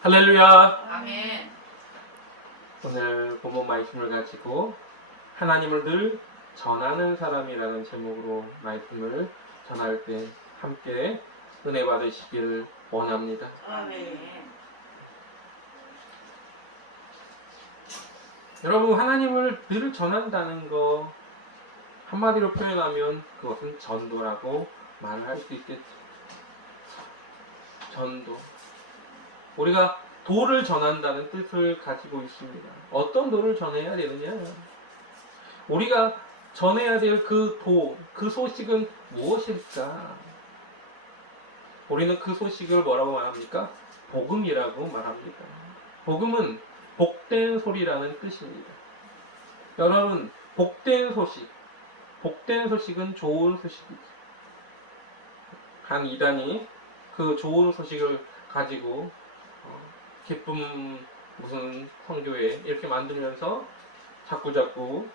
할렐루야! 아멘. 오늘 본문 말씀을 가지고 하나님을 늘 전하는 사람이라는 제목으로 말씀을 전할 때 함께 은혜 받으시길 원합니다. 아멘. 여러분, 하나님을 늘 전한다는 거 한마디로 표현하면 그것은 전도라고 말을 할 수 있겠죠. 전도. 우리가 도를 전한다는 뜻을 가지고 있습니다. 어떤 도를 전해야 되느냐? 우리가 전해야 될 그 도, 그 소식은 무엇일까? 우리는 그 소식을 뭐라고 말합니까? 복음이라고 말합니다. 복음은 복된 소리라는 뜻입니다. 여러분, 복된 소식은 좋은 소식이죠. 한 이단이 그 좋은 소식을 가지고 기쁨 무슨 성교회 이렇게 만들면서 자꾸자꾸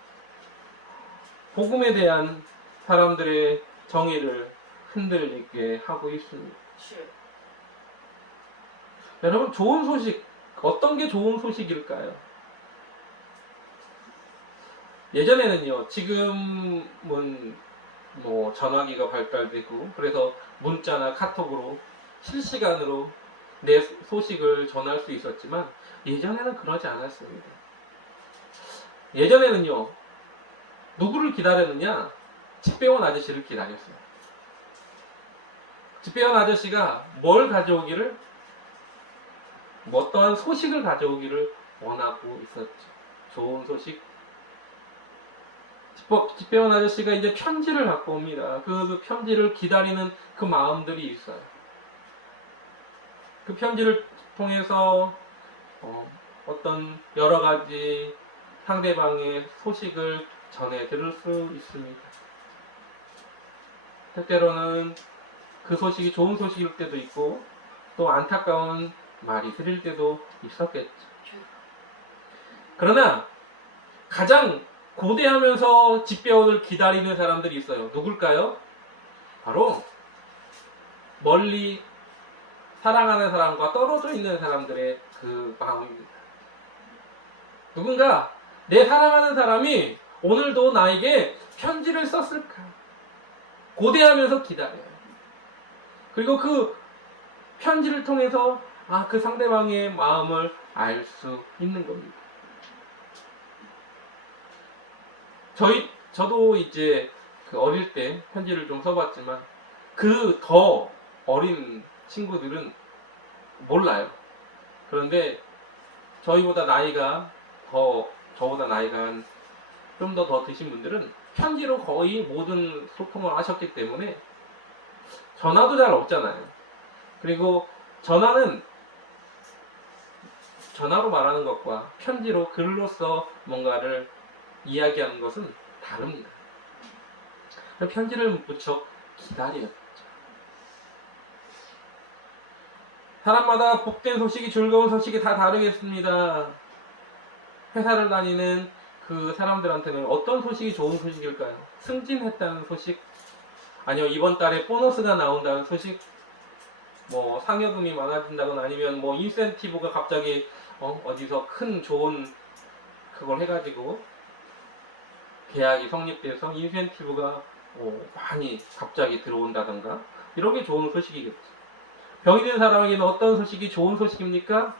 복음에 대한 사람들의 정의를 흔들리게 하고 있습니다. 여러분, 좋은 소식, 어떤 게 좋은 소식일까요? 예전에는요, 지금은 뭐 전화기가 발달되고 그래서 문자나 카톡으로 실시간으로 내 소식을 전할 수 있었지만 예전에는 그러지 않았습니다. 예전에는요, 누구를 기다렸느냐? 집배원 아저씨를 기다렸어요. 집배원 아저씨가 뭘 가져오기를, 어떠한 소식을 가져오기를 원하고 있었죠. 좋은 소식. 집배원 아저씨가 이제 편지를 갖고 옵니다. 그 편지를 기다리는 그 마음들이 있어요. 그 편지를 통해서 어떤 여러 가지 상대방의 소식을 전해 들을 수 있습니다. 때때로는 그 소식이 좋은 소식일 때도 있고 또 안타까운 말이 들릴 때도 있었겠죠. 그러나 가장 고대하면서 집배원을 기다리는 사람들이 있어요. 누굴까요? 바로 멀리 사랑하는 사람과 떨어져 있는 사람들의 그 마음입니다. 누군가 내 사랑하는 사람이 오늘도 나에게 편지를 썼을까? 고대하면서 기다려요. 그리고 그 편지를 통해서 그 상대방의 마음을 알 수 있는 겁니다. 저도 이제 그 어릴 때 편지를 좀 써봤지만 그 더 어린 친구들은 몰라요. 그런데 저보다 나이가 좀 더 드신 분들은 편지로 거의 모든 소통을 하셨기 때문에 전화도 잘 없잖아요. 그리고 전화는 전화로 말하는 것과 편지로 글로써 뭔가를 이야기하는 것은 다릅니다. 편지를 무척 기다렸죠. 사람마다 복된 소식이, 즐거운 소식이 다 다르겠습니다. 회사를 다니는 그 사람들한테는 어떤 소식이 좋은 소식일까요? 승진했다는 소식? 아니요, 이번 달에 보너스가 나온다는 소식? 뭐 상여금이 많아진다거나 아니면 뭐 인센티브가 갑자기 어디서 큰 좋은 그걸 해가지고 계약이 성립돼서 인센티브가 많이 갑자기 들어온다던가 이런 게 좋은 소식이겠죠. 병이 든 사람에게는 어떤 소식이 좋은 소식입니까?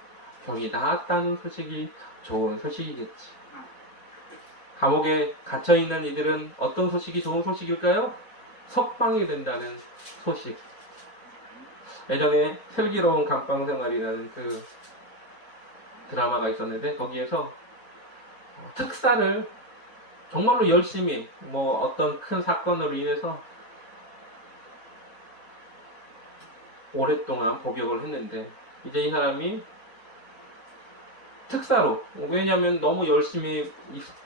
병이 나았다는 소식이 좋은 소식이겠지. 감옥에 갇혀있는 이들은 어떤 소식이 좋은 소식일까요? 석방이 된다는 소식. 예전에 슬기로운 감방생활이라는 그 드라마가 있었는데 거기에서 특사를 정말로 열심히 어떤 큰 사건으로 인해서 오랫동안 복역을 했는데 이제 이 사람이 특사로, 왜냐하면 너무 열심히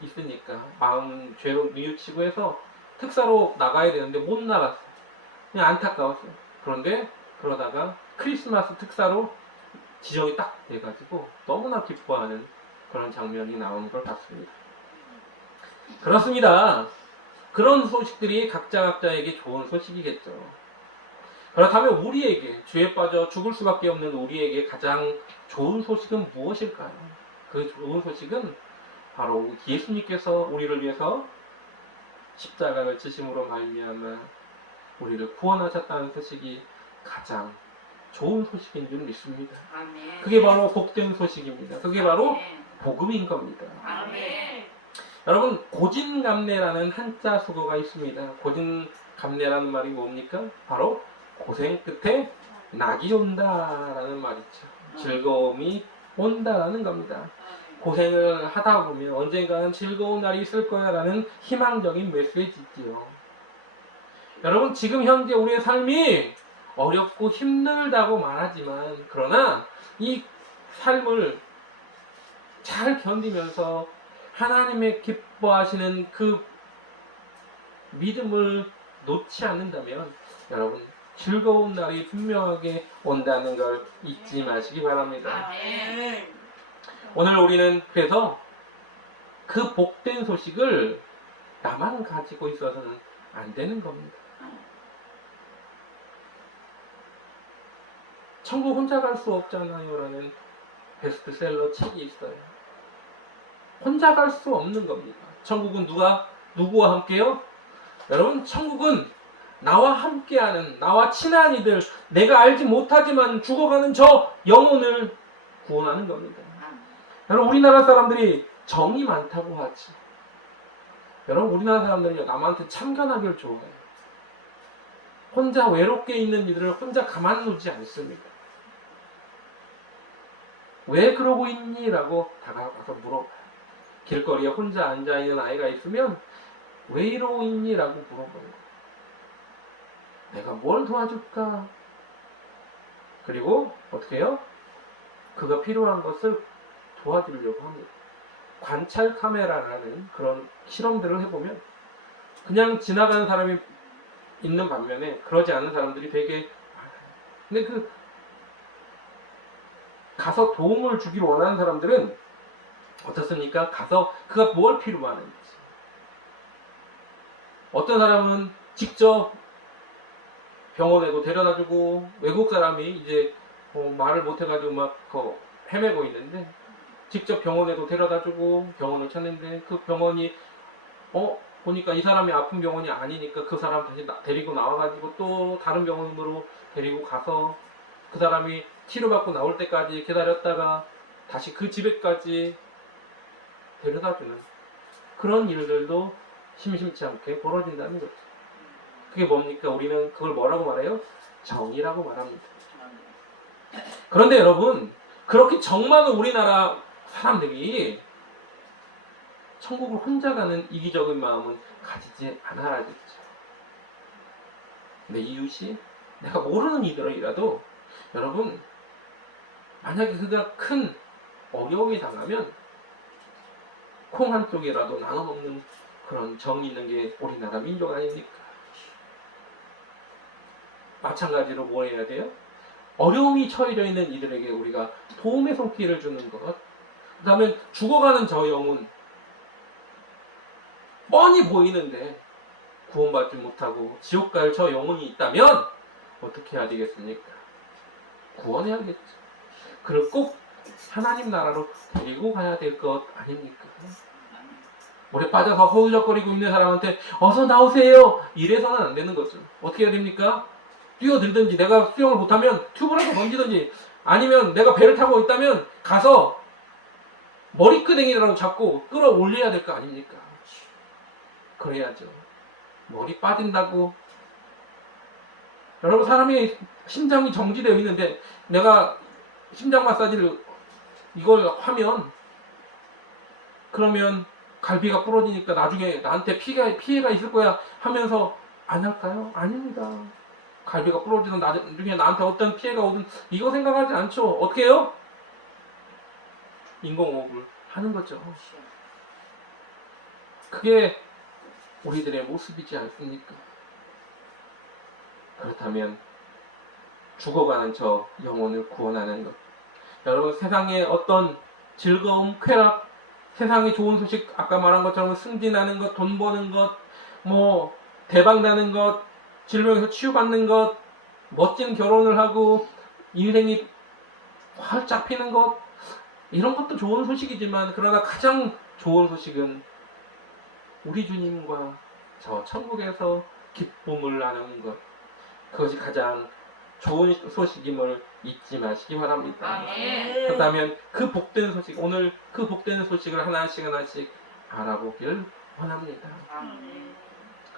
있으니까 마음 죄로 뉘우치고 해서 특사로 나가야 되는데 못 나갔어요. 그냥 안타까웠어요. 그런데 그러다가 크리스마스 특사로 지정이 딱 돼가지고 너무나 기뻐하는 그런 장면이 나오는 걸 봤습니다. 그렇습니다. 그런 소식들이 각자에게 좋은 소식이겠죠. 그렇다면 우리에게, 죄에 빠져 죽을 수밖에 없는 우리에게 가장 좋은 소식은 무엇일까요? 그 좋은 소식은 바로 예수님께서 우리를 위해서 십자가를 지심으로 말미암아 우리를 구원하셨다는 소식이 가장 좋은 소식인 줄 믿습니다. 아멘. 그게 바로 복된 소식입니다. 그게 바로 아멘. 복음인 겁니다. 아멘. 여러분, 고진감래라는 한자 수거가 있습니다. 고진감래라는 말이 뭡니까? 바로 고생 끝에 낙이 온다라는 말이죠. 즐거움이 온다라는 겁니다. 고생을 하다 보면 언젠가는 즐거운 날이 있을 거야라는 희망적인 메시지지요. 여러분, 지금 현재 우리의 삶이 어렵고 힘들다고 말하지만, 그러나 이 삶을 잘 견디면서 하나님의 기뻐하시는 그 믿음을 놓지 않는다면 여러분, 즐거운 날이 분명하게 온다는 걸 잊지 마시기 바랍니다. 아멘. 오늘 우리는 그래서 그 복된 소식을 나만 가지고 있어서는 안 되는 겁니다. 천국 혼자 갈 수 없잖아요 라는 베스트셀러 책이 있어요. 혼자 갈 수 없는 겁니다. 천국은 누구와 함께요? 여러분, 천국은 나와 함께하는, 나와 친한 이들, 내가 알지 못하지만 죽어가는 저 영혼을 구원하는 겁니다. 여러분, 우리나라 사람들이 정이 많다고 하지. 여러분, 우리나라 사람들은요, 남한테 참견하기를 좋아해요. 혼자 외롭게 있는 이들을 혼자 가만 두지 않습니다. 왜 그러고 있니? 라고 다가가서 물어봐요. 길거리에 혼자 앉아있는 아이가 있으면 왜 이러고 있니? 라고 물어보는 거예요. 내가 뭘 도와줄까? 그리고 어떻게 해요? 그가 필요한 것을 도와주려고 합니다. 관찰 카메라라는 그런 실험들을 해보면 그냥 지나가는 사람이 있는 반면에 그러지 않은 사람들이 되게 많아요. 근데 가서 도움을 주기를 원하는 사람들은 어떻습니까? 가서 그가 뭘 필요하는지. 어떤 사람은 직접 병원에도 데려다주고, 외국 사람이 이제 말을 못해가지고 막 헤매고 있는데 직접 병원에도 데려다주고 병원을 찾는데 그 병원이 보니까 이 사람이 아픈 병원이 아니니까 그 사람 다시 데리고 나와가지고 또 다른 병원으로 데리고 가서 그 사람이 치료받고 나올 때까지 기다렸다가 다시 그 집에까지 데려다주는 그런 일들도 심심치 않게 벌어진다는 거죠. 그게 뭡니까? 우리는 그걸 뭐라고 말해요? 정이라고 말합니다. 그런데 여러분, 그렇게 정 많은 우리나라 사람들이 천국을 혼자 가는 이기적인 마음은 가지지 않아야겠죠. 내 이웃이 내가 모르는 이들이라도 여러분, 만약에 그가 큰 어려움이 당하면 콩 한 쪽이라도 나눠 먹는 그런 정이 있는 게 우리나라 민족 아닙니까? 마찬가지로 뭐 해야 돼요? 어려움이 처해져 있는 이들에게 우리가 도움의 손길을 주는 것. 그 다음에 죽어가는 저 영혼, 뻔히 보이는데 구원받지 못하고 지옥 갈 저 영혼이 있다면 어떻게 해야 되겠습니까? 구원해야겠죠. 그를 꼭 하나님 나라로 데리고 가야 될 것 아닙니까? 물에 빠져서 허우적거리고 있는 사람한테 어서 나오세요! 이래서는 안 되는 거죠. 어떻게 해야 됩니까? 뛰어들든지, 내가 수영을 못하면 튜브라도 던지든지, 아니면 내가 배를 타고 있다면 가서 머리끄댕이라도 잡고 끌어올려야 될 거 아닙니까? 그래야죠. 머리 빠진다고. 여러분, 사람이 심장이 정지되어 있는데 내가 심장 마사지를 이걸 하면, 그러면 갈비가 부러지니까 나중에 나한테 피해가 있을 거야 하면서 안 할까요? 아닙니다. 갈비가 부러지든 나중에 나한테 어떤 피해가 오든 이거 생각하지 않죠. 어떻게 해요? 인공호흡을 하는 거죠. 그게 우리들의 모습이지 않습니까? 그렇다면 죽어가는 저 영혼을 구원하는 것. 여러분, 세상에 어떤 즐거움, 쾌락, 세상에 좋은 소식, 아까 말한 것처럼 승진하는 것, 돈 버는 것, 대박 나는 것, 질병에서 치유받는 것, 멋진 결혼을 하고 인생이 활짝 피는 것, 이런 것도 좋은 소식이지만, 그러나 가장 좋은 소식은 우리 주님과 저 천국에서 기쁨을 나누는 것, 그것이 가장 좋은 소식임을 잊지 마시기 바랍니다. 그렇다면 그 복된 소식, 오늘 그 복된 소식을 하나씩 하나씩 알아보길 원합니다.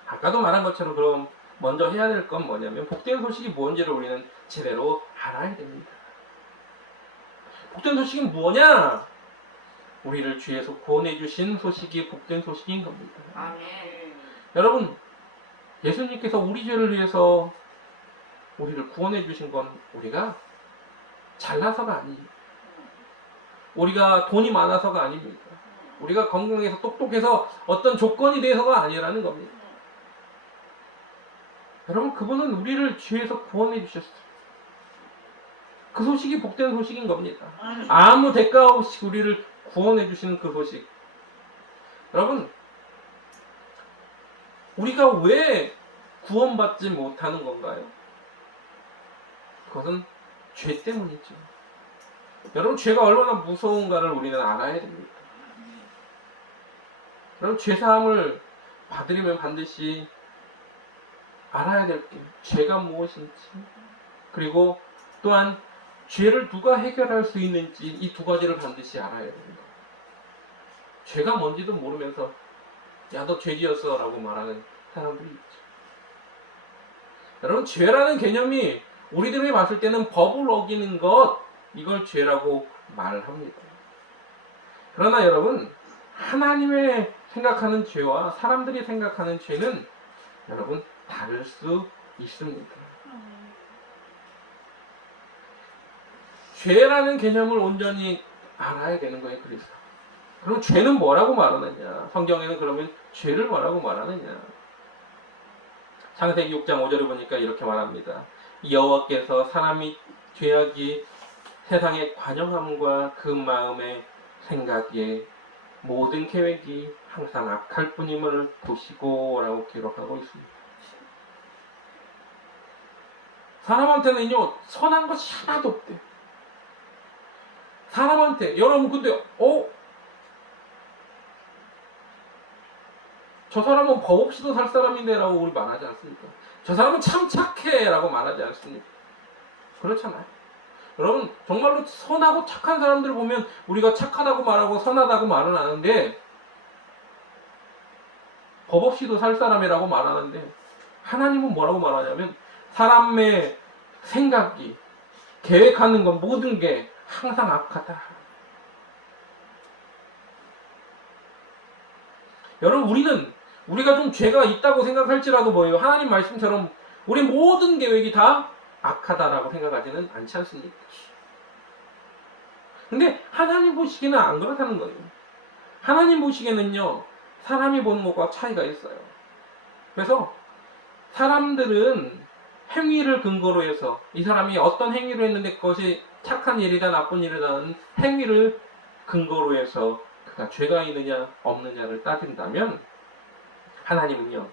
아까도 말한 것처럼 그럼 먼저 해야 될 건 뭐냐면, 복된 소식이 뭔지를 우리는 제대로 알아야 됩니다. 복된 소식이 뭐냐? 우리를 주에서 구원해 주신 소식이 복된 소식인 겁니다. 여러분, 예수님께서 우리 죄를 위해서 우리를 구원해 주신 건 우리가 잘나서가 아닙니다. 우리가 돈이 많아서가 아닙니다. 우리가 건강해서 똑똑해서 어떤 조건이 돼서가 아니라는 겁니다. 여러분, 그분은 우리를 죄에서 구원해 주셨어요. 그 소식이 복된 소식인 겁니다. 아무 대가 없이 우리를 구원해 주시는 그 소식. 여러분, 우리가 왜 구원받지 못하는 건가요? 그것은 죄 때문이죠. 여러분, 죄가 얼마나 무서운가를 우리는 알아야 됩니다. 여러분, 죄사함을 받으려면 반드시 알아야 될 게 죄가 무엇인지, 그리고 또한 죄를 누가 해결할 수 있는지, 이 두 가지를 반드시 알아야 됩니다. 죄가 뭔지도 모르면서 야, 너 죄 지었어 라고 말하는 사람들이 있죠. 여러분, 죄라는 개념이 우리들이 봤을 때는 법을 어기는 것, 이걸 죄라고 말합니다. 그러나 여러분, 하나님의 생각하는 죄와 사람들이 생각하는 죄는 여러분 다를 수 있습니다. 죄라는 개념을 온전히 알아야 되는 거예요. 그래서 그럼 죄는 뭐라고 말하느냐? 성경에는 그러면 죄를 뭐라고 말하느냐? 창세기 6장 5절을 보니까 이렇게 말합니다. 여호와께서 사람이 죄악이 세상의 관영함과 그 마음의 생각에 모든 계획이 항상 악할 뿐임을 보시고 라고 기록하고 있습니다. 사람한테는요, 선한 것이 하나도 없대요. 사람한테, 여러분 근데 저 사람은 법 없이도 살 사람인데 라고 우리 말하지 않습니까? 저 사람은 참 착해 라고 말하지 않습니까? 그렇잖아요. 여러분, 정말로 선하고 착한 사람들 보면 우리가 착하다고 말하고 선하다고 말은 하는데, 법 없이도 살 사람이라고 말하는데, 하나님은 뭐라고 말하냐면 사람의 생각이, 계획하는 건 모든 게 항상 악하다. 여러분, 우리가 좀 죄가 있다고 생각할지라도 뭐예요? 하나님 말씀처럼 우리 모든 계획이 다 악하다라고 생각하지는 않지 않습니까? 근데 하나님 보시기에는 안 그렇다는 거예요. 하나님 보시기에는요, 사람이 보는 것과 차이가 있어요. 그래서 사람들은 행위를 근거로 해서 이 사람이 어떤 행위를 했는데 그것이 착한 일이다 나쁜 일이다는 행위를 근거로 해서 그가 죄가 있느냐 없느냐를 따진다면, 하나님은요,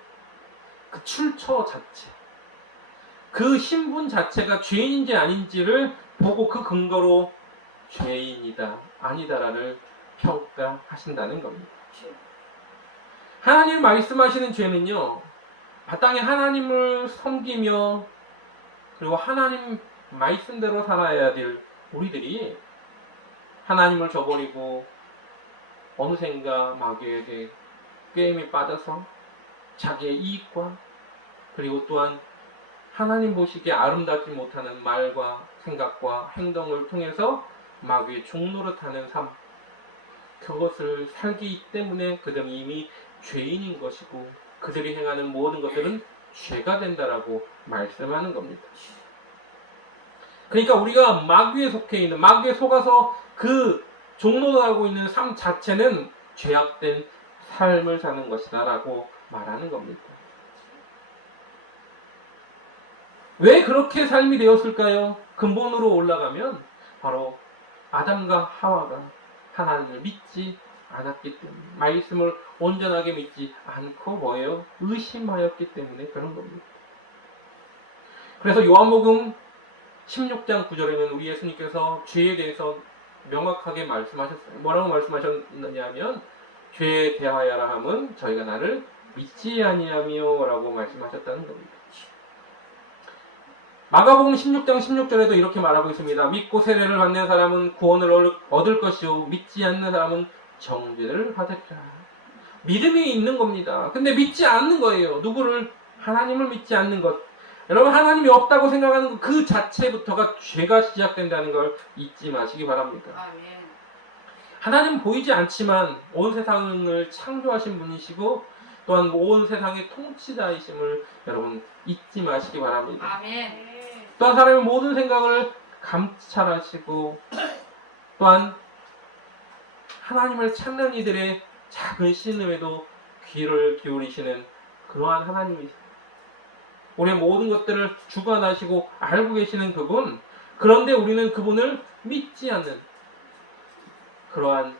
그 출처 자체, 그 신분 자체가 죄인인지 아닌지를 보고 그 근거로 죄인이다 아니다라를 평가하신다는 겁니다. 하나님 말씀하시는 죄는요, 마땅히 하나님을 섬기며 그리고 하나님 말씀대로 살아야 될 우리들이 하나님을 저버리고 어느샌가 마귀에게 게임에 빠져서 자기의 이익과 그리고 또한 하나님 보시기에 아름답지 못하는 말과 생각과 행동을 통해서 마귀의 종노릇하는 삶, 그것을 살기 때문에 그들은 이미 죄인인 것이고 그들이 행하는 모든 것들은 죄가 된다라고 말씀하는 겁니다. 그러니까 우리가 마귀에 속해 있는, 마귀에 속아서 그 종노릇하고 있는 삶 자체는 죄악된 삶을 사는 것이다 라고 말하는 겁니다. 왜 그렇게 삶이 되었을까요? 근본으로 올라가면 바로 아담과 하와가 하나님을 믿지 않았기 때문에, 말씀을 온전하게 믿지 않고 뭐예요? 의심하였기 때문에 그런 겁니다. 그래서 요한복음 16장 9절에는 우리 예수님께서 죄에 대해서 명확하게 말씀하셨어요. 뭐라고 말씀하셨느냐면 죄에 대하여라 함은 저희가 나를 믿지 아니하며 라고 말씀하셨다는 겁니다. 마가복음 16장 16절에도 이렇게 말하고 있습니다. 믿고 세례를 받는 사람은 구원을 얻을 것이요 믿지 않는 사람은 정죄를 받으리라. 믿음이 있는 겁니다. 근데 믿지 않는 거예요. 누구를? 하나님을 믿지 않는 것. 여러분, 하나님이 없다고 생각하는 것 그 자체부터가 죄가 시작된다는 걸 잊지 마시기 바랍니다. 아멘. 하나님은 보이지 않지만 온 세상을 창조하신 분이시고 또한 온 세상의 통치자이심을 여러분 잊지 마시기 바랍니다. 아멘. 또한 사람의 모든 생각을 감찰하시고 또한 하나님을 찾는 이들의 작은 신음에도 귀를 기울이시는 그러한 하나님이십니다. 우리의 모든 것들을 주관하시고 알고 계시는 그분, 그런데 우리는 그분을 믿지 않는 그러한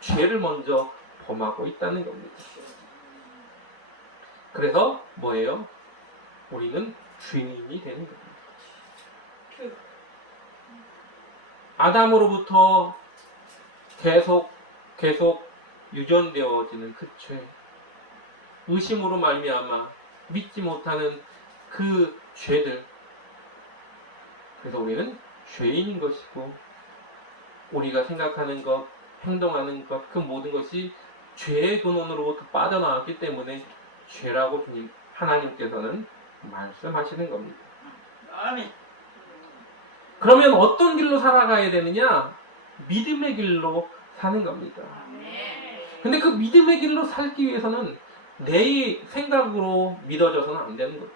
죄를 먼저 범하고 있다는 겁니다. 그래서 뭐예요? 우리는 죄인이 되는 겁니다. 아담으로부터 계속 유전되어지는 그 죄, 의심으로 말미암아 믿지 못하는 그 죄들. 그래서 우리는 죄인인 것이고 우리가 생각하는 것, 행동하는 것, 그 모든 것이 죄의 근원으로부터 빠져나왔기 때문에 죄라고 주님 하나님께서는 말씀하시는 겁니다. 아멘. 그러면 어떤 길로 살아가야 되느냐? 믿음의 길로 사는 겁니다. 근데 그 믿음의 길로 살기 위해서는 내 생각으로 믿어져서는 안 되는 거죠.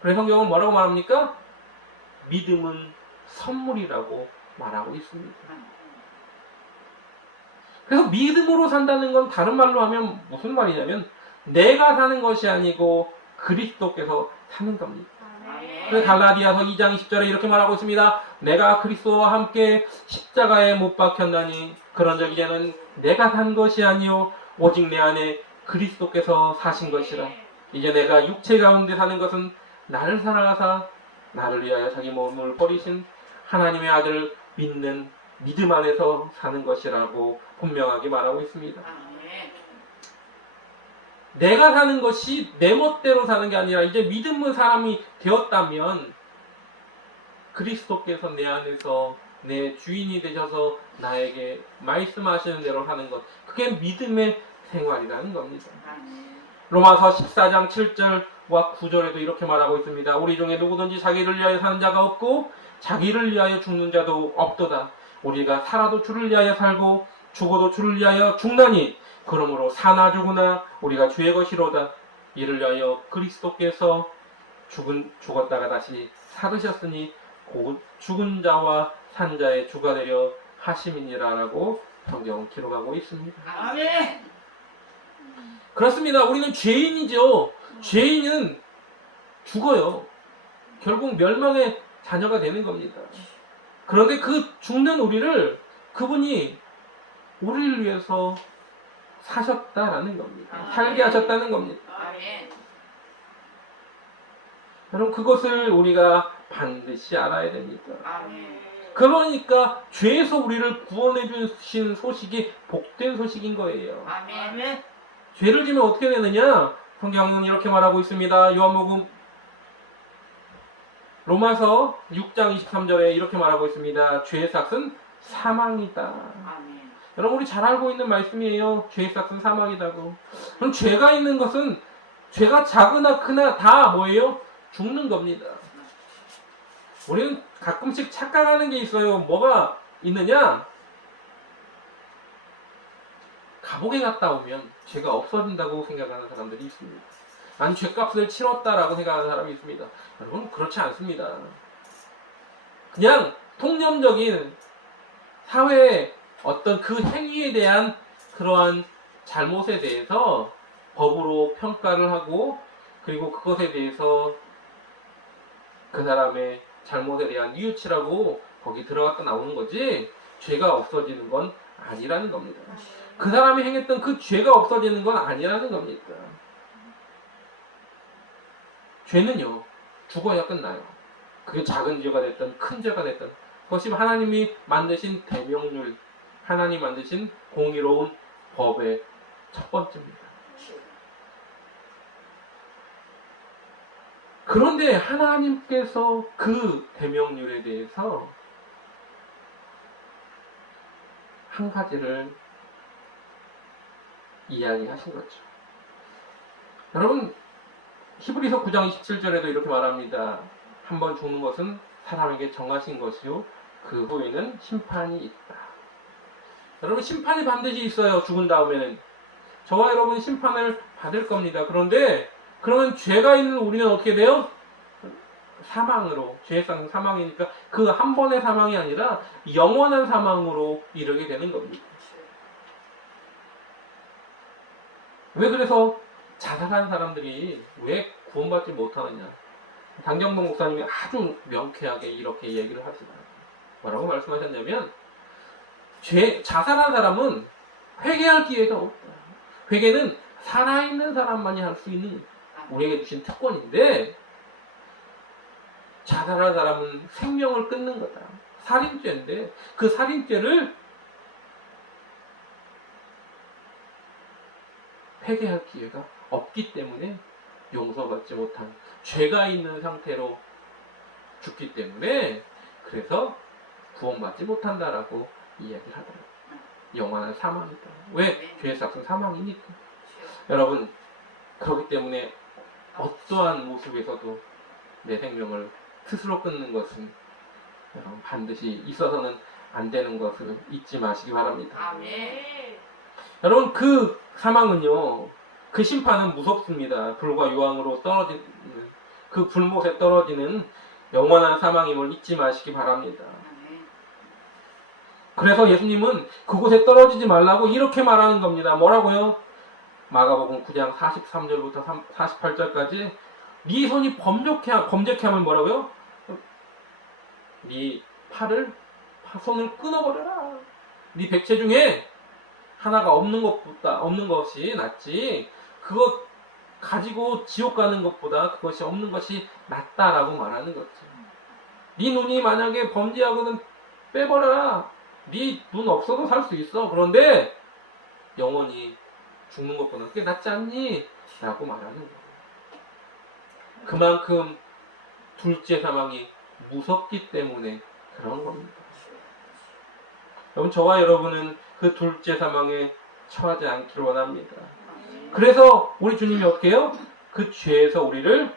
그래서 성경은 뭐라고 말합니까? 믿음은 선물이라고 말하고 있습니다. 그래서 믿음으로 산다는 건 다른 말로 하면 무슨 말이냐면 내가 사는 것이 아니고 그리스도께서 사는 겁니다. 그래서 갈라디아서 2장 20절에 이렇게 말하고 있습니다. 내가 그리스도와 함께 십자가에 못 박혔나니 그런즉 이제는 내가 산 것이 아니요 오직 내 안에 그리스도께서 사신 것이라. 이제 내가 육체 가운데 사는 것은 나를 사랑하사 나를 위하여 자기 몸을 버리신 하나님의 아들을 믿는 믿음 안에서 사는 것이라고 분명하게 말하고 있습니다. 내가 사는 것이 내 멋대로 사는 게 아니라 이제 믿음의 사람이 되었다면 그리스도께서 내 안에서 내 주인이 되셔서 나에게 말씀하시는 대로 하는 것, 그게 믿음의 생활이라는 겁니다. 로마서 14장 7절과 9절에도 이렇게 말하고 있습니다. 우리 중에 누구든지 자기를 위하여 사는 자가 없고 자기를 위하여 죽는 자도 없도다. 우리가 살아도 주를 위하여 살고 죽어도 주를 위하여 죽나니 그러므로 사나 죽으나 우리가 주의 것이로다. 이를 위하여 그리스도께서 죽었다가 다시 살으셨으니 곧 죽은 자와 산 자의 주가 되려 하심이니라라고 성경은 기록하고 있습니다. 아멘. 그렇습니다. 우리는 죄인이죠. 죄인은 죽어요. 결국 멸망의 자녀가 되는 겁니다. 그런데 그 죽는 우리를 그분이 우리를 위해서 사셨다라는 겁니다. 살게 하셨다는 겁니다. 아멘. 여러분, 그것을 우리가 반드시 알아야 됩니다. 아멘. 그러니까 죄에서 우리를 구원해 주신 소식이 복된 소식인 거예요. 아멘. 죄를 지면 어떻게 되느냐? 성경은 이렇게 말하고 있습니다. 요한복음 로마서 6장 23절에 이렇게 말하고 있습니다. 죄의 삭은 사망이다. 아멘. 여러분, 우리 잘 알고 있는 말씀이에요. 죄의 삭은 사망이다고. 그럼 죄가 있는 것은 죄가 작으나 크나 다 뭐예요? 죽는 겁니다. 우리는 가끔씩 착각하는 게 있어요. 뭐가 있느냐? 감옥에 갔다 오면 죄가 없어진다고 생각하는 사람들이 있습니다. 난 죄값을 치렀다라고 생각하는 사람이 있습니다. 여러분, 그렇지 않습니다. 그냥 통념적인 사회의 어떤 그 행위에 대한 그러한 잘못에 대해서 법으로 평가를 하고 그리고 그것에 대해서 그 사람의 잘못에 대한 뉘우치라고 거기 들어갔다 나오는 거지 죄가 없어지는 건 아니라는 겁니다. 그 사람이 행했던 그 죄가 없어지는 건 아니라는 겁니다. 죄는요, 죽어야 끝나요. 그게 작은 죄가 됐든 큰 죄가 됐든 그것이 하나님이 만드신 대명률, 하나님 만드신 공의로운 법의 첫 번째입니다. 그런데 하나님께서 그 대명률에 대해서 한 가지를 이야기하신 거죠. 여러분, 히브리서 9장 27절에도 이렇게 말합니다. 한 번 죽는 것은 사람에게 정하신 것이요 그 후에는 심판이 있다. 여러분, 심판이 반드시 있어요. 죽은 다음에는 저와 여러분 심판을 받을 겁니다. 그런데 그러면 죄가 있는 우리는 어떻게 돼요? 사망으로, 죄상 사망이니까 그 한 번의 사망이 아니라 영원한 사망으로 이르게 되는 겁니다. 왜 그래서 자살한 사람들이 왜 구원받지 못하느냐? 당경동 목사님이 아주 명쾌하게 이렇게 얘기를 하시더라고요. 뭐라고 말씀하셨냐면 자살한 사람은 회개할 기회가 없다. 회개는 살아있는 사람만이 할 수 있는 우리에게 주신 특권인데 자살한 사람은 생명을 끊는 거다. 살인죄인데 그 살인죄를 회개할 기회가 없기 때문에 용서받지 못한 죄가 있는 상태로 죽기 때문에 그래서 구원받지 못한다라고 이야기를 하더라고요. 영원한 사망이다. 왜? 죄의 삭은 사망이니까. 여러분, 그렇기 때문에 어떠한 모습에서도 내 생명을 스스로 끊는 것은 여러분 반드시 있어서는 안 되는 것을 잊지 마시기 바랍니다. 아멘. 여러분, 그 사망은요, 그 심판은 무섭습니다. 불과 유황으로 떨어지는, 그 불못에 떨어지는 영원한 사망임을 잊지 마시기 바랍니다. 아멘. 그래서 예수님은 그곳에 떨어지지 말라고 이렇게 말하는 겁니다. 뭐라고요? 마가복음 9장 43절부터 48절까지 네 손이 범죄케 하면 뭐라고요? 네 손을 끊어버려라. 네 백체 중에 하나가 없는 것이 낫지. 그것 가지고 지옥 가는 것보다 그것이 없는 것이 낫다라고 말하는 거죠. 네 눈이 만약에 범죄하거든 빼버려라. 네 눈 없어도 살 수 있어. 그런데 영원히 죽는 것보다 그게 낫지 않니? 라고 말하는 거예요. 그만큼 둘째 사망이 무섭기 때문에 그런 겁니다. 여러분, 저와 여러분은 그 둘째 사망에 처하지 않기를 원합니다. 그래서 우리 주님이 어떻게 해요? 그 죄에서 우리를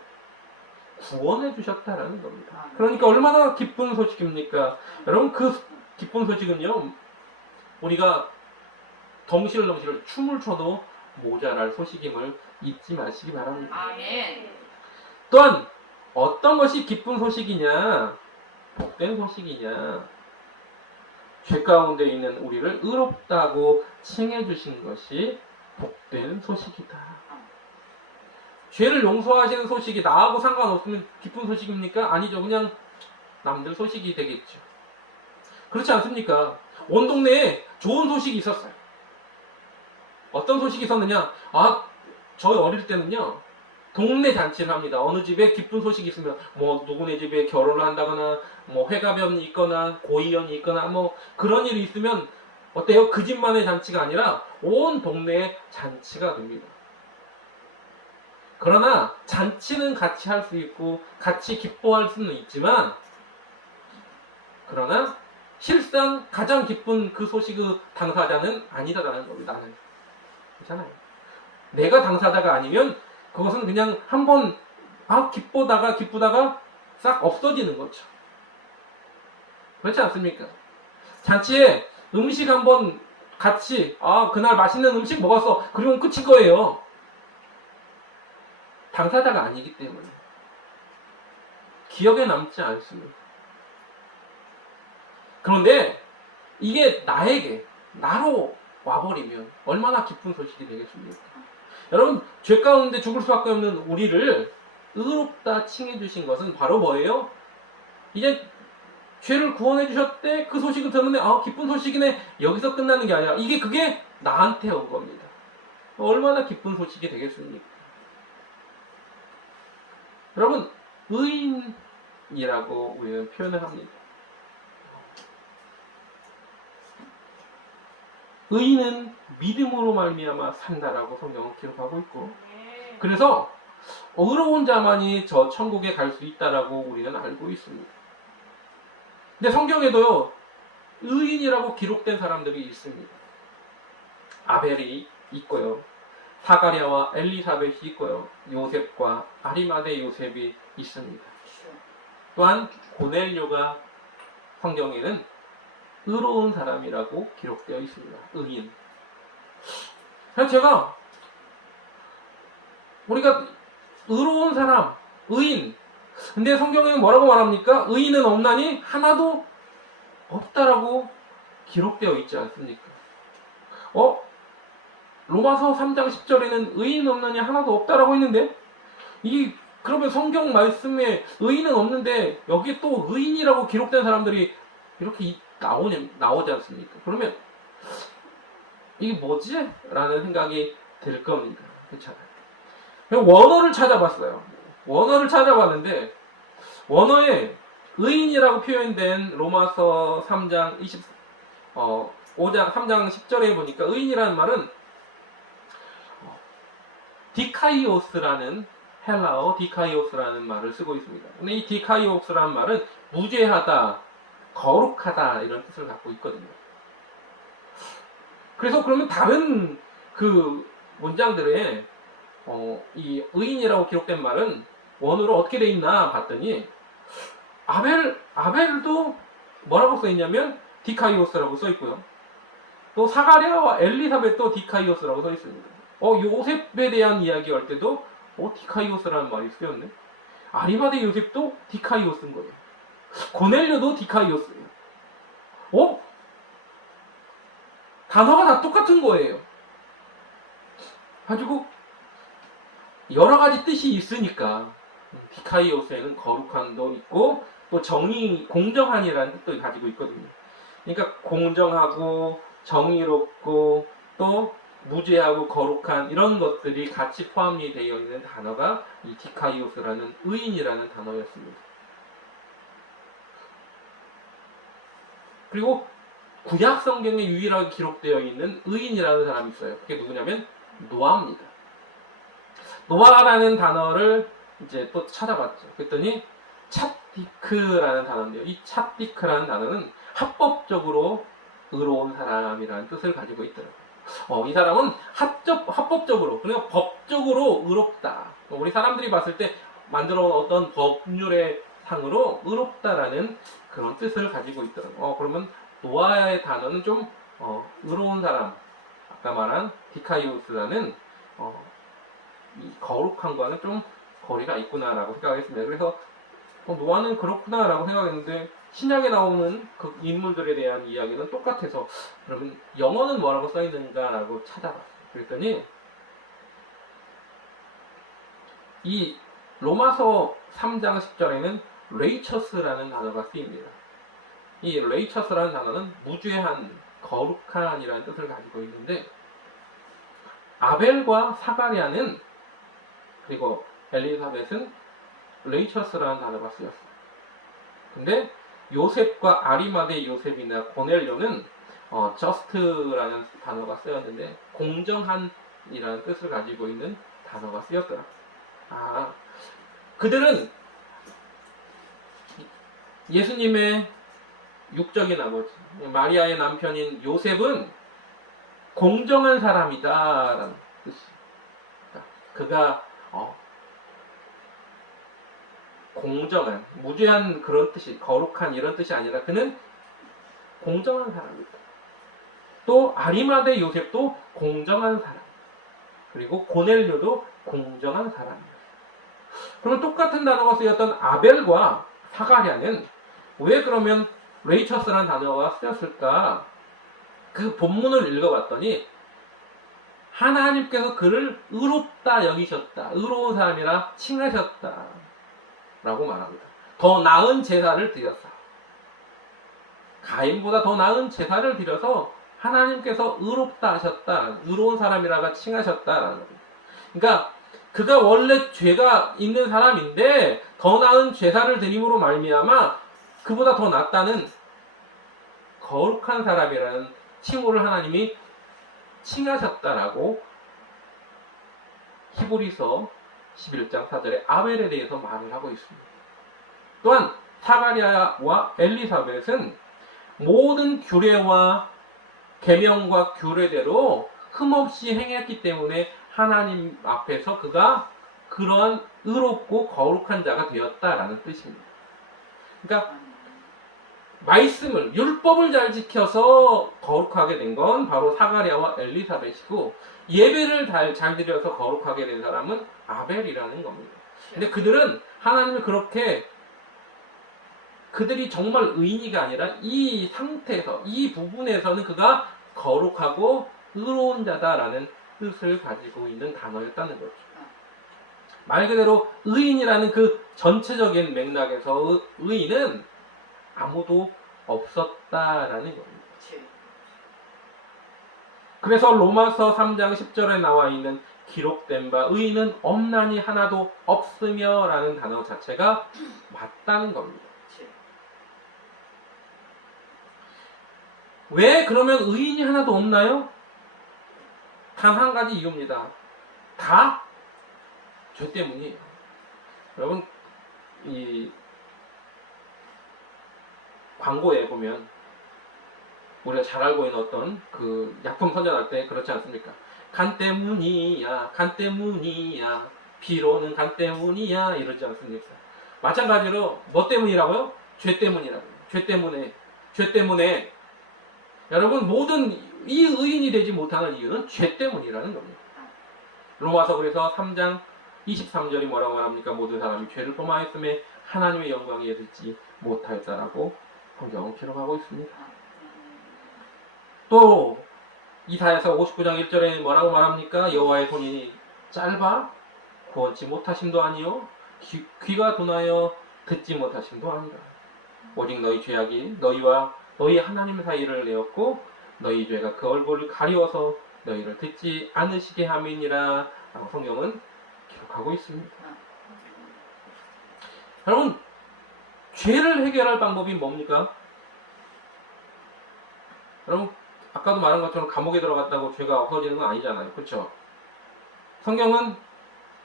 구원해 주셨다라는 겁니다. 그러니까 얼마나 기쁜 소식입니까? 여러분, 그 기쁜 소식은요, 우리가 덩실덩실 춤을 춰도 모자랄 소식임을 잊지 마시기 바랍니다. 아멘. 또한 어떤 것이 기쁜 소식이냐, 복된 소식이냐, 죄 가운데 있는 우리를 의롭다고 칭해 주신 것이 복된 소식이다. 죄를 용서하시는 소식이 나하고 상관없으면 기쁜 소식입니까? 아니죠. 그냥 남들 소식이 되겠죠. 그렇지 않습니까? 온 동네에 좋은 소식이 있었어요. 어떤 소식이 있었느냐? 저희 어릴 때는요, 동네 잔치를 합니다. 어느 집에 기쁜 소식이 있으면, 누구네 집에 결혼을 한다거나, 회가변이 있거나, 고이연이 있거나, 그런 일이 있으면, 어때요? 그 집만의 잔치가 아니라, 온 동네의 잔치가 됩니다. 그러나, 잔치는 같이 할 수 있고, 같이 기뻐할 수는 있지만, 그러나, 실상 가장 기쁜 그 소식의 당사자는 아니다라는 겁니다. 나는. 괜찮아요. 내가 당사자가 아니면 그것은 그냥 한번 기쁘다가 싹 없어지는 거죠. 그렇지 않습니까? 잔치에 음식 한번 같이 그날 맛있는 음식 먹었어. 그러면 끝인 거예요. 당사자가 아니기 때문에 기억에 남지 않습니다. 그런데 이게 나로 와버리면 얼마나 기쁜 소식이 되겠습니까? 여러분, 죄 가운데 죽을 수밖에 없는 우리를 의롭다 칭해 주신 것은 바로 뭐예요? 이제 죄를 구원해 주셨대. 그 소식을 듣는데 기쁜 소식이네. 여기서 끝나는 게 아니라 그게 나한테 온 겁니다. 얼마나 기쁜 소식이 되겠습니까? 여러분, 의인이라고 우리는 표현을 합니다. 의인은 믿음으로 말미암아 산다라고 성경은 기록하고 있고, 아멘. 그래서 의로운 자만이 저 천국에 갈 수 있다라고 우리는 알고 있습니다. 근데 성경에도요, 의인이라고 기록된 사람들이 있습니다. 아벨이 있고요, 사가랴와 엘리사벳이 있고요, 요셉과 아리마대 요셉이 있습니다. 또한 고넬료가 성경에는 의로운 사람이라고 기록되어 있습니다. 의인. 그래서 제가 우리가 의로운 사람, 의인. 근데 성경에는 뭐라고 말합니까? 의인은 없나니 하나도 없다라고 기록되어 있지 않습니까? 로마서 3장 10절에는 의인 없느니 하나도 없다라고 했는데, 그러면 성경 말씀에 의인은 없는데 여기 또 의인이라고 기록된 사람들이 이렇게 나오지 않습니까? 그러면 이게 뭐지? 라는 생각이 들 겁니다. 그렇잖아요. 원어를 찾아봤어요. 원어를 찾아봤는데 원어에 의인이라고 표현된 로마서 3장 3장 10절에 보니까 의인이라는 말은 디카이오스라는 헬라어 디카이오스라는 말을 쓰고 있습니다. 근데 이 디카이오스라는 말은 무죄하다, 거룩하다 이런 뜻을 갖고 있거든요. 그래서 그러면 다른 그 문장들에 이 의인이라고 기록된 말은 원어로 어떻게 돼 있나 봤더니 아벨도 뭐라고 써 있냐면 디카이오스라고 써 있고요. 또 사가랴와 엘리사벳도 디카이오스라고 써 있습니다. 요셉에 대한 이야기 할 때도 디카이오스라는 말이 쓰였네. 아리마대 요셉도 디카이오스인 거예요. 고넬료도 디카이오스예요. 단어가 다 똑같은 거예요. 가지고 여러 가지 뜻이 있으니까 디카이오스에는 거룩한도 있고 또 정의, 공정한이라는 뜻도 가지고 있거든요. 그러니까 공정하고 정의롭고 또 무죄하고 거룩한 이런 것들이 같이 포함이 되어 있는 단어가 이 디카이오스라는 의인이라는 단어였습니다. 그리고 구약 성경에 유일하게 기록되어 있는 의인이라는 사람이 있어요. 그게 누구냐면 노아입니다. 노아라는 단어를 이제 또 찾아봤죠. 그랬더니 찹디크라는 단어인데요. 이 찹디크라는 단어는 합법적으로 의로운 사람이라는 뜻을 가지고 있더라고요. 이 사람은 합법적으로, 그러니까 법적으로 의롭다. 우리 사람들이 봤을 때 만들어 온 어떤 법률의 상으로 의롭다라는 그런 뜻을 가지고 있더라고요. 그러면 노아의 단어는 좀 의로운 사람, 아까 말한 디카이오스라는 이 거룩한과는 좀 거리가 있구나라고 생각했습니다. 그래서 노아는 그렇구나라고 생각했는데 신약에 나오는 그 인물들에 대한 이야기는 똑같아서 그러면 영어는 뭐라고 써있는가라고 찾아봤어요. 그랬더니 이 로마서 3장 10절에는 레이처스라는 단어가 쓰입니다. 이 레이처스라는 단어는 무죄한, 거룩한이라는 뜻을 가지고 있는데 아벨과 사가랴는 그리고 엘리사벳은 레이처스라는 단어가 쓰였어요. 근데 요셉과 아리마대 요셉이나 고넬료는 just라는 단어가 쓰였는데 공정한이라는 뜻을 가지고 있는 단어가 쓰였더라. 그들은 예수님의 육적인 아버지 마리아의 남편인 요셉은 공정한 사람이다라는 뜻이에요. 그가 공정한, 무죄한 그런 뜻이, 거룩한 이런 뜻이 아니라 그는 공정한 사람이다. 또 아리마대 요셉도 공정한 사람, 그리고 고넬료도 공정한 사람이다. 그러면 똑같은 단어가 쓰였던 아벨과 사가랴는 왜 그러면 레이처스라는 단어가 쓰였을까? 그 본문을 읽어봤더니 하나님께서 그를 의롭다 여기셨다, 의로운 사람이라 칭하셨다 라고 말합니다. 더 나은 제사를 드렸다. 가인보다 더 나은 제사를 드려서 하나님께서 의롭다 하셨다, 의로운 사람이라고 칭하셨다라는 겁니다. 그러니까 그가 원래 죄가 있는 사람인데 더 나은 제사를 드림으로 말미암아 그보다 더 낫다는 거룩한 사람이라는 칭호를 하나님이 칭하셨다라고 히브리서 11장 4절에 아벨에 대해서 말을 하고 있습니다. 또한 사가랴와 엘리사벳은 모든 규례와 계명과 규례대로 흠없이 행했기 때문에 하나님 앞에서 그가 그런 의롭고 거룩한 자가 되었다라는 뜻입니다. 그러니까 말씀을, 율법을 잘 지켜서 거룩하게 된 건 바로 사가랴와 엘리사벳이고, 예배를 잘 드려서 거룩하게 된 사람은 아벨이라는 겁니다. 근데 그들은 하나님을 그렇게, 그들이 정말 의인이가 아니라 이 상태에서, 이 부분에서는 그가 거룩하고 의로운 자다라는 뜻을 가지고 있는 단어였다는 거죠. 말 그대로 의인이라는 그 전체적인 맥락에서 의인은 아무도 없었다라는 겁니다. 그래서 로마서 3장 10절에 나와 있는 기록된 바 의인은 없나니 하나도 없으며 라는 단어 자체가 맞다는 겁니다. 왜 그러면 의인이 하나도 없나요? 단 한 가지 이유입니다. 다 죄 때문이에요. 여러분, 이 광고에 보면 우리가 잘 알고 있는 어떤 그 약품 선전할 때 그렇지 않습니까? 간 때문이야, 간 때문이야, 피로는 간 때문이야 이러지 않습니까? 마찬가지로 뭐 때문이라고요? 죄 때문이라고요. 죄 때문에 여러분 모든 이 의인이 되지 못하는 이유는 죄 때문이라는 겁니다. 로마서 그래서 3장 23절이 뭐라고 말합니까? 모든 사람이 죄를 범하였음에 하나님의 영광에 이르지 못하였다라고 성경은 기록하고 있습니다. 또 이사야서 59장 1절에 뭐라고 말합니까? 여호와의 손이 짧아 구원치 못하심도 아니요 귀가 둔하여 듣지 못하심도 아니라 오직 너희 죄악이 너희와 너희 하나님 사이를 내었고 너희 죄가 그 얼굴을 가리워서 너희를 듣지 않으시게 함이니라 라고 성경은 기록하고 있습니다. 여러분, 죄를 해결할 방법이 뭡니까? 여러분, 아까도 말한 것처럼 감옥에 들어갔다고 죄가 없어지는 건 아니잖아요. 그렇죠? 성경은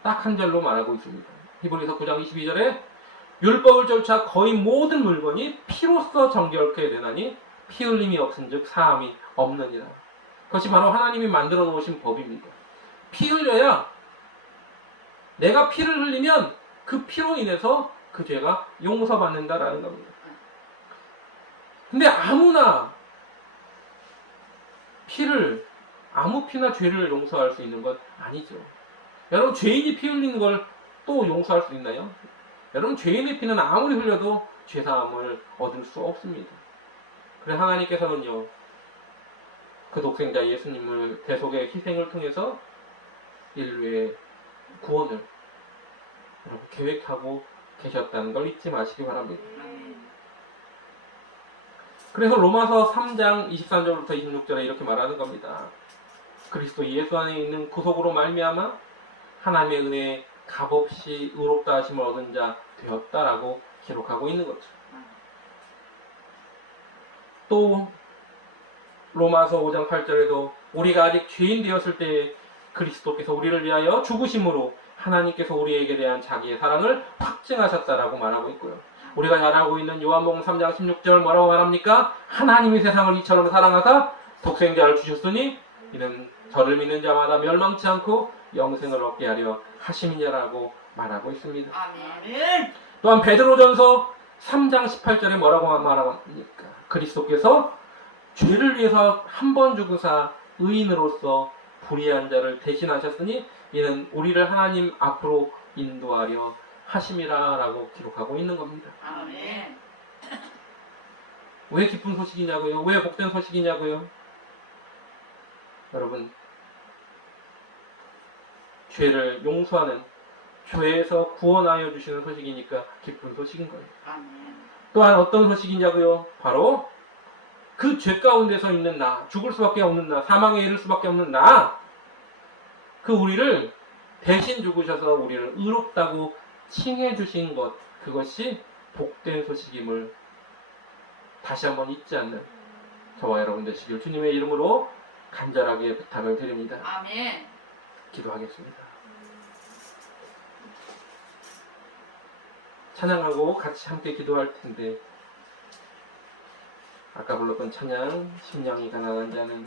딱 한 절로 말하고 있습니다. 히브리서 9장 22절에 율법을 쫓아 거의 모든 물건이 피로써 정결케 되나니 피 흘림이 없은즉 사함이 없느니라. 그것이 바로 하나님이 만들어 놓으신 법입니다. 피 흘려야 내가 피를 흘리면 그 피로 인해서 그 죄가 용서받는다라는 겁니다. 근데 아무나 아무 피나 죄를 용서할 수 있는 건 아니죠. 여러분, 죄인이 피 흘리는 걸 또 용서할 수 있나요? 여러분, 죄인의 피는 아무리 흘려도 죄사함을 얻을 수 없습니다. 그래서 하나님께서는요, 그 독생자 예수님을 대속의 희생을 통해서 인류의 구원을 계획하고 계셨다는 걸 잊지 마시기 바랍니다. 그래서 로마서 3장 23절부터 26절에 이렇게 말하는 겁니다. 그리스도 예수 안에 있는 구속으로 말미암아 하나님의 은혜에 값없이 의롭다 하심을 얻은 자 되었다라고 기록하고 있는 거죠. 또 로마서 5장 8절에도 우리가 아직 죄인 되었을 때 그리스도께서 우리를 위하여 죽으심으로 하나님께서 우리에게 대한 자기의 사랑을 확증하셨다라고 말하고 있고요. 우리가 잘 알고 있는 요한복음 3장 16절 뭐라고 말합니까? 하나님이 세상을 이처럼 사랑하사 독생자를 주셨으니 이는 저를 믿는 자마다 멸망치 않고 영생을 얻게 하려 하심이냐라고 말하고 있습니다. 아멘. 또한 베드로전서 3장 18절에 뭐라고 말합니까? 그리스도께서 죄를 위해서 한 번 죽으사 의인으로서 불의한 자를 대신하셨으니 이는 우리를 하나님 앞으로 인도하려 하심이라라고 기록하고 있는 겁니다. 아멘. 왜 기쁜 소식이냐고요? 왜 복된 소식이냐고요? 여러분, 죄를 용서하는, 죄에서 구원하여 주시는 소식이니까 기쁜 소식인 거예요. 아멘. 또한 어떤 소식이냐고요? 바로 그 죄 가운데서 있는 나, 죽을 수밖에 없는 나, 사망에 이를 수밖에 없는 나, 그 우리를 대신 죽으셔서 우리를 의롭다고 칭해 주신 것, 그것이 복된 소식임을 다시 한번 잊지 않는 저와 여러분 되시길 주님의 이름으로 간절하게 부탁을 드립니다. 아멘. 기도하겠습니다. 찬양하고 같이 함께 기도할 텐데, 아까 불렀던 찬양, 심령이 가난한 자는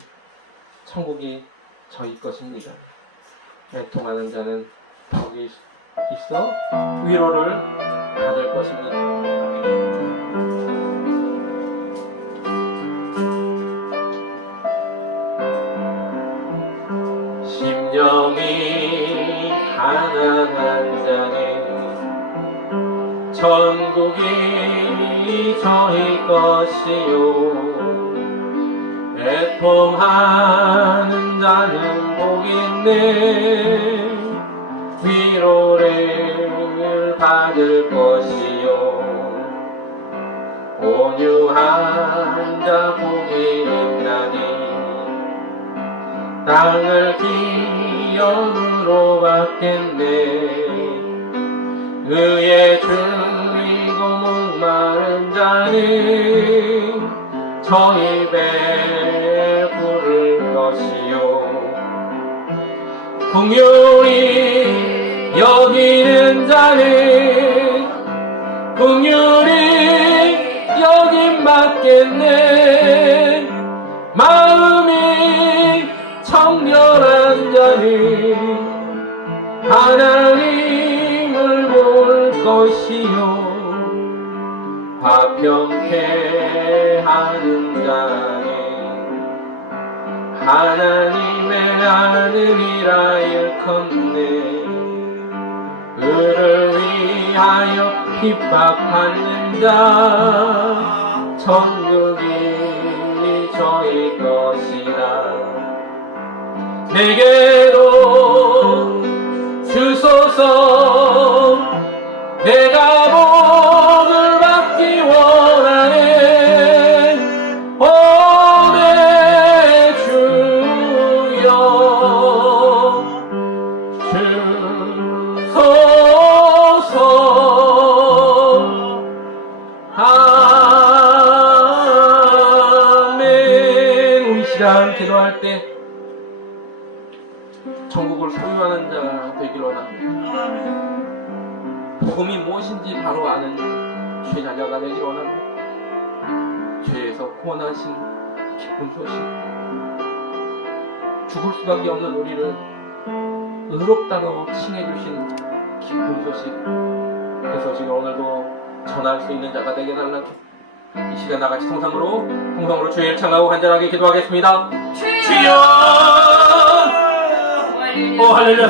천국이 저희 것입니다. 애통하는 자는 거기 있어 위로를 받을 것입니다. 심령이 가난한 자는 천국이 저희 것이요, 애통하는 자는 복 있네 위로를 받을 것이요, 온유한 자 복이 있나니 땅을 기업으로 받겠네. 의에 줄이고 목마른 자는 저희 배 부를 것이요, 긍휼히 여기는 자는 긍휼히 여김 받겠네. 마음이 청결한 자는 하나님을 볼 것이요, 화평케 하는 자는 하나님의 아들이라 일컫네. 그를 위하여 핍박하는 자 천국이 저희 것이라. 내게로 주소서, 내가 복을 받기 원하네. 오네 주여 주소서. 아멘. 우리 시간 기도할 때 천국을 소유하는 자 되기를 원합니다. 복음이 무엇인지 바로 아는 죄자녀가 되기를 원합니다. 죄에서 구원하신 기쁜 소식, 죽을 수밖에 없는 우리를 의롭다고 칭해주신 기쁜 소식, 그 소식을 오늘도 전할 수 있는 자가 되게 달라고, 이 시간 나같이 통성으로 주의 찬양하고 간절하게 기도하겠습니다. 주여! 오 할렐루야.